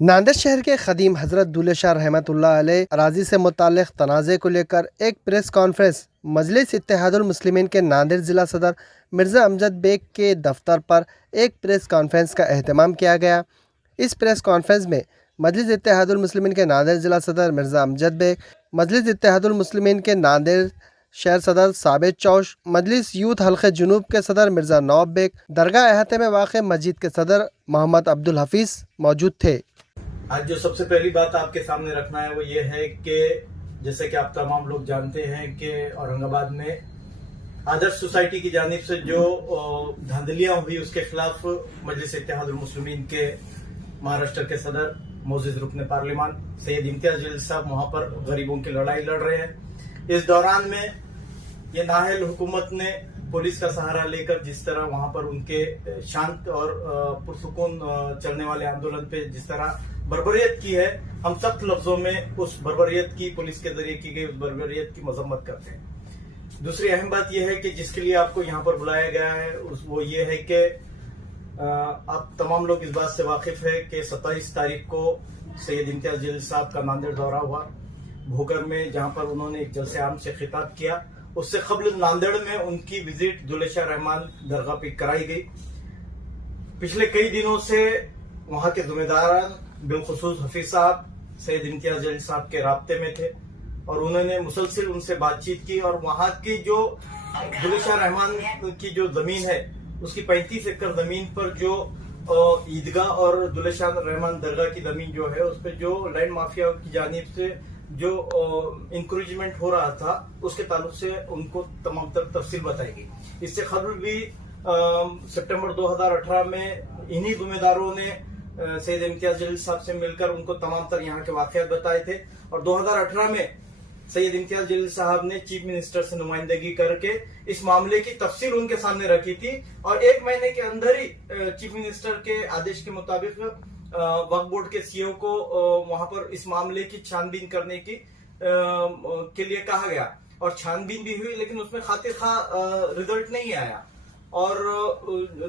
नांदेड़ शहर के खदीम हजरत दूल्हे शाह रहमतुल्लाह अलैह अराजी से मुताल्लिक़ तनाज़े को लेकर एक प्रेस कॉन्फ्रेंस मजलिस इत्तेहादुल मुस्लिमीन के नांदेड़ ज़िला सदर मिर्ज़ा अमजद बेग के दफ्तर पर एक प्रेस कॉन्फ्रेंस का अहतमाम किया गया। इस प्रेस कॉन्फ्रेंस में मजलिस इत्तेहादुल मुस्लिमीन के नांदेड़ ज़िला सदर मिर्ज़ा अमजद बेग, मजलिस इत्तेहादुल मुस्लिमीन के नांदेड़ शहर सदर साबित चौश, मजलिस यूथ हल्के जुनूब के सदर मिर्ज़ा नौब बेग, दरगाह अहाते में वाक़ मस्जिद के सदर मोहम्मद अब्दुल हफीज़ मौजूद थे। आज जो सबसे पहली बात आपके सामने रखना है वो ये है कि जैसे कि आप तमाम लोग जानते हैं कि औरंगाबाद में आदर्श सोसाइटी की जानिब से जो धांधलियां हुई उसके खिलाफ मजलिस इत्तेहादुल मुस्लिमीन के महाराष्ट्र के सदर मोअज़्ज़िज़ रुकन पार्लिमान सैयद इम्तियाज जलील साहब वहां पर गरीबों की लड़ाई लड़ रहे हैं। इस दौरान में ये नाअहल हुकूमत ने पुलिस का सहारा लेकर जिस तरह वहां पर उनके शांत और पुरसुकून चलने वाले आंदोलन पे जिस तरह बर्बरियत की है, हम सख्त लफ्जों में उस बर्बरियत की पुलिस के जरिए की गई उस बर्बरियत की मजम्मत करते हैं। दूसरी अहम बात यह है कि जिसके लिए आपको यहाँ पर बुलाया गया है वो ये है कि आप तमाम लोग इस बात से वाकिफ है कि 27 तारीख को सैयद इम्तियाज जलील साहब का नांदेड़ दौरा हुआ भोकर में, जहां पर उन्होंने एक जलसे आम से खिताब किया। उससे कबल नांदेड़ में उनकी विजिट दूल्हे शाह रहमान दरगाह पे कराई गई। पिछले कई दिनों से वहां के जिम्मेदारान बिलखुसूस हफीज साहब सैयद इम्तियाज जलील साहब के राब्ते में थे और उन्होंने मुसलसिल उनसे बातचीत की और वहां की जो दूल्हे शाह रहमान की जो जमीन है उसकी 35 एकड़ जमीन पर जो ईदगाह और दूल्हे शाह रहमान दरगाह की जमीन जो है उस पर जो लैंड माफिया की जानिब से जो इंक्रोचमेंट हो रहा था उसके ताल्लुक से उनको तमाम तफसील बताई गई। इससे कबल भी सितंबर 2018 में इन्हीं जिम्मेदारों ने सैयद इम्तियाज जलील साहब से मिलकर उनको तमाम तर यहाँ के वाकयात बताए थे और 2018 में सैयद इम्तियाज जलील साहब ने चीफ मिनिस्टर से नुमाइंदगी करके इस मामले की तफसील उनके सामने रखी थी और एक महीने के अंदर ही चीफ मिनिस्टर के आदेश के मुताबिक वक्फ बोर्ड के सीईओ को वहां पर इस मामले की छानबीन करने की के लिए कहा गया और छानबीन भी हुई, लेकिन उसमें खातिर खा रिजल्ट नहीं आया और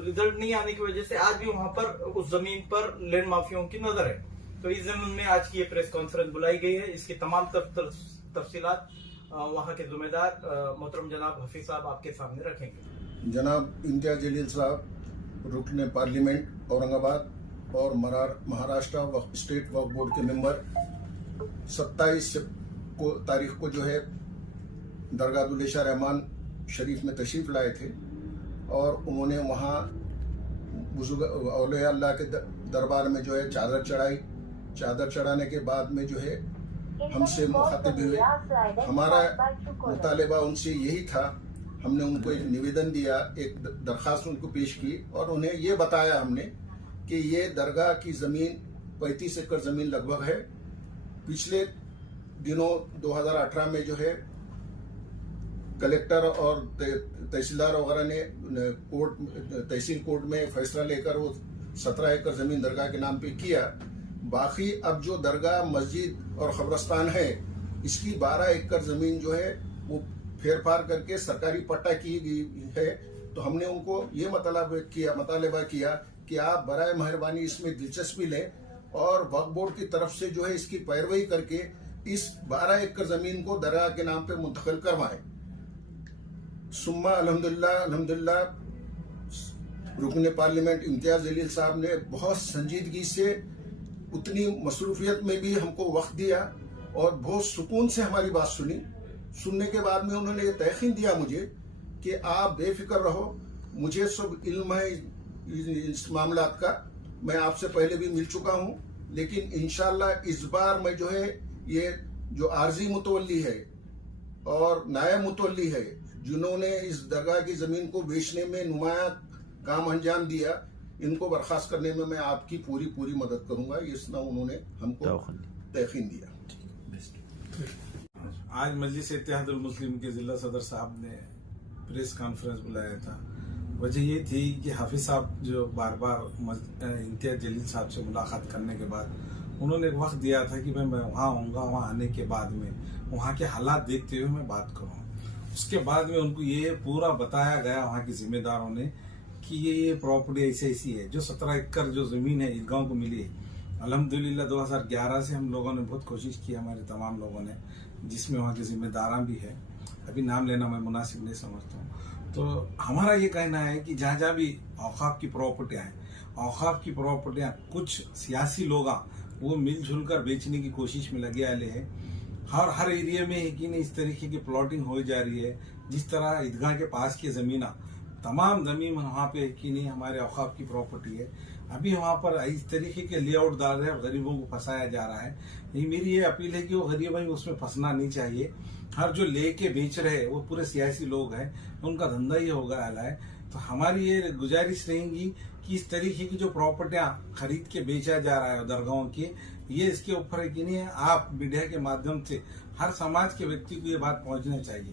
रिजल्ट नहीं आने की वजह से आज भी वहां पर उस जमीन पर लैंड माफियाओं की नजर है। तो इस जमीन में आज की ये प्रेस कॉन्फ्रेंस बुलाई गई है। इसकी तमाम तफसीलात वहां के जिम्मेदार मोहतरम जनाब हफीज साहब आपके सामने रखेंगे। जनाब इम्तियाज जलील साहब रुकन पार्लियामेंट औरंगाबाद और महाराष्ट्र स्टेट वक्फ बोर्ड के मेंबर 27 तारीख को जो है दरगाह दूल्हे शाह रहमान शरीफ में तशरीफ लाए थे और उन्होंने वहाँ बुजुर्ग औलिया अल्लाह के दरबार में जो है चादर चढ़ाई। चादर चढ़ाने के बाद में जो है हमसे मुखातिब हुए। हमारा मुतालिबा उनसे यही था, हमने उनको एक निवेदन दिया, एक दरखास्त उनको पेश की और उन्हें ये बताया हमने कि ये दरगाह की ज़मीन 35 एकड़ ज़मीन लगभग है। पिछले दिनों 2018 में जो है कलेक्टर और तहसीलदार वगैरह ने तहसील कोर्ट में फैसला लेकर वो 17 एकड़ ज़मीन दरगाह के नाम पे किया। बाकी अब जो दरगाह मस्जिद और खबरस्तान है इसकी 12 एकड़ ज़मीन जो है वो फेरफार करके सरकारी पट्टा की गई है। तो हमने उनको ये मुतालबा किया कि आप बराए मेहरबानी इसमें दिलचस्पी लें और वक्फ बोर्ड की तरफ से जो है इसकी पैरवी करके इस 12 एकड़ ज़मीन को दरगाह के नाम पे मुंतकिल करवाएं। सुम्मा अल्हम्दुलिल्लाह रुकन पार्लियामेंट इम्तियाज जलील साहब ने बहुत संजीदगी से उतनी मसरूफियत में भी हमको वक्त दिया और बहुत सुकून से हमारी बात सुनी। सुनने के बाद में उन्होंने ये तयकीन दिया मुझे कि आप बेफिक्र रहो, मुझे सब इल्म है इस मामलात का, मैं आपसे पहले भी मिल चुका हूँ, लेकिन इंशाअल्लाह इस बार मैं जो है ये जो आर्जी मुतवल्ली है और नायब मुतवल्ली है जिन्होंने इस दरगाह की जमीन को बेचने में नुमाया काम अंजाम दिया, इनको बर्खास्त करने में मैं आपकी पूरी मदद करूंगा। ये सुना उन्होंने हमको तयकीन दिया। आज मजलिस इत्तेहादुल मुस्लिमीन के जिला सदर साहब ने प्रेस कॉन्फ्रेंस बुलाया था। वजह ये थी कि हाफिज साहब जो बार इम्तियाज जलील साहब से मुलाकात करने के बाद उन्होंने एक वक्त दिया था कि मैं वहाँ आऊँगा, वहाँ आने के बाद में वहाँ के हालात देखते हुए मैं बात करूँ। उसके बाद में उनको ये पूरा बताया गया वहाँ के जिम्मेदारों ने कि ये प्रॉपर्टी ऐसी है जो 17 एकड़ जो जमीन है ईदगाह को मिली है अल्हम्दुलिल्लाह 2011 से हम लोगों ने बहुत कोशिश की, हमारे तमाम लोगों ने, जिसमें वहाँ के जिम्मेदारान भी है। अभी नाम लेना मैं मुनासिब नहीं समझता हूँ। तो हमारा ये कहना है कि जहाँ जहाँ भी औकाफ की प्रॉपर्टियाँ हैं, औकाफ की प्रॉपर्टियाँ कुछ सियासी लोग वो मिलजुल कर बेचने की कोशिश में लगे आए हैं। हर एरिया में कि नहीं इस तरीके की प्लॉटिंग हो जा रही है। जिस तरह ईदगाह के पास की ज़मीना, तमाम ज़मीन वहाँ पे कि नहीं हमारे औकाफ की प्रॉपर्टी है। अभी वहाँ पर इस तरीके के लेआउट डाल रहे हैं और गरीबों को फंसाया जा रहा है। मेरी ये अपील है कि वो गरीब भाई उसमें फंसना नहीं चाहिए। हर जो लेके बेच रहे हैं वो पूरे सियासी लोग हैं, उनका धंधा ही होगा है। तो हमारी ये गुजारिश रहेगी कि इस तरीके की जो प्रॉपर्टियां खरीद के बेचा जा रहा है दरगाहों की, ये इसके ऊपर है कि नहीं आप मीडिया के माध्यम से हर समाज के व्यक्ति को ये बात पहुंचनी चाहिए।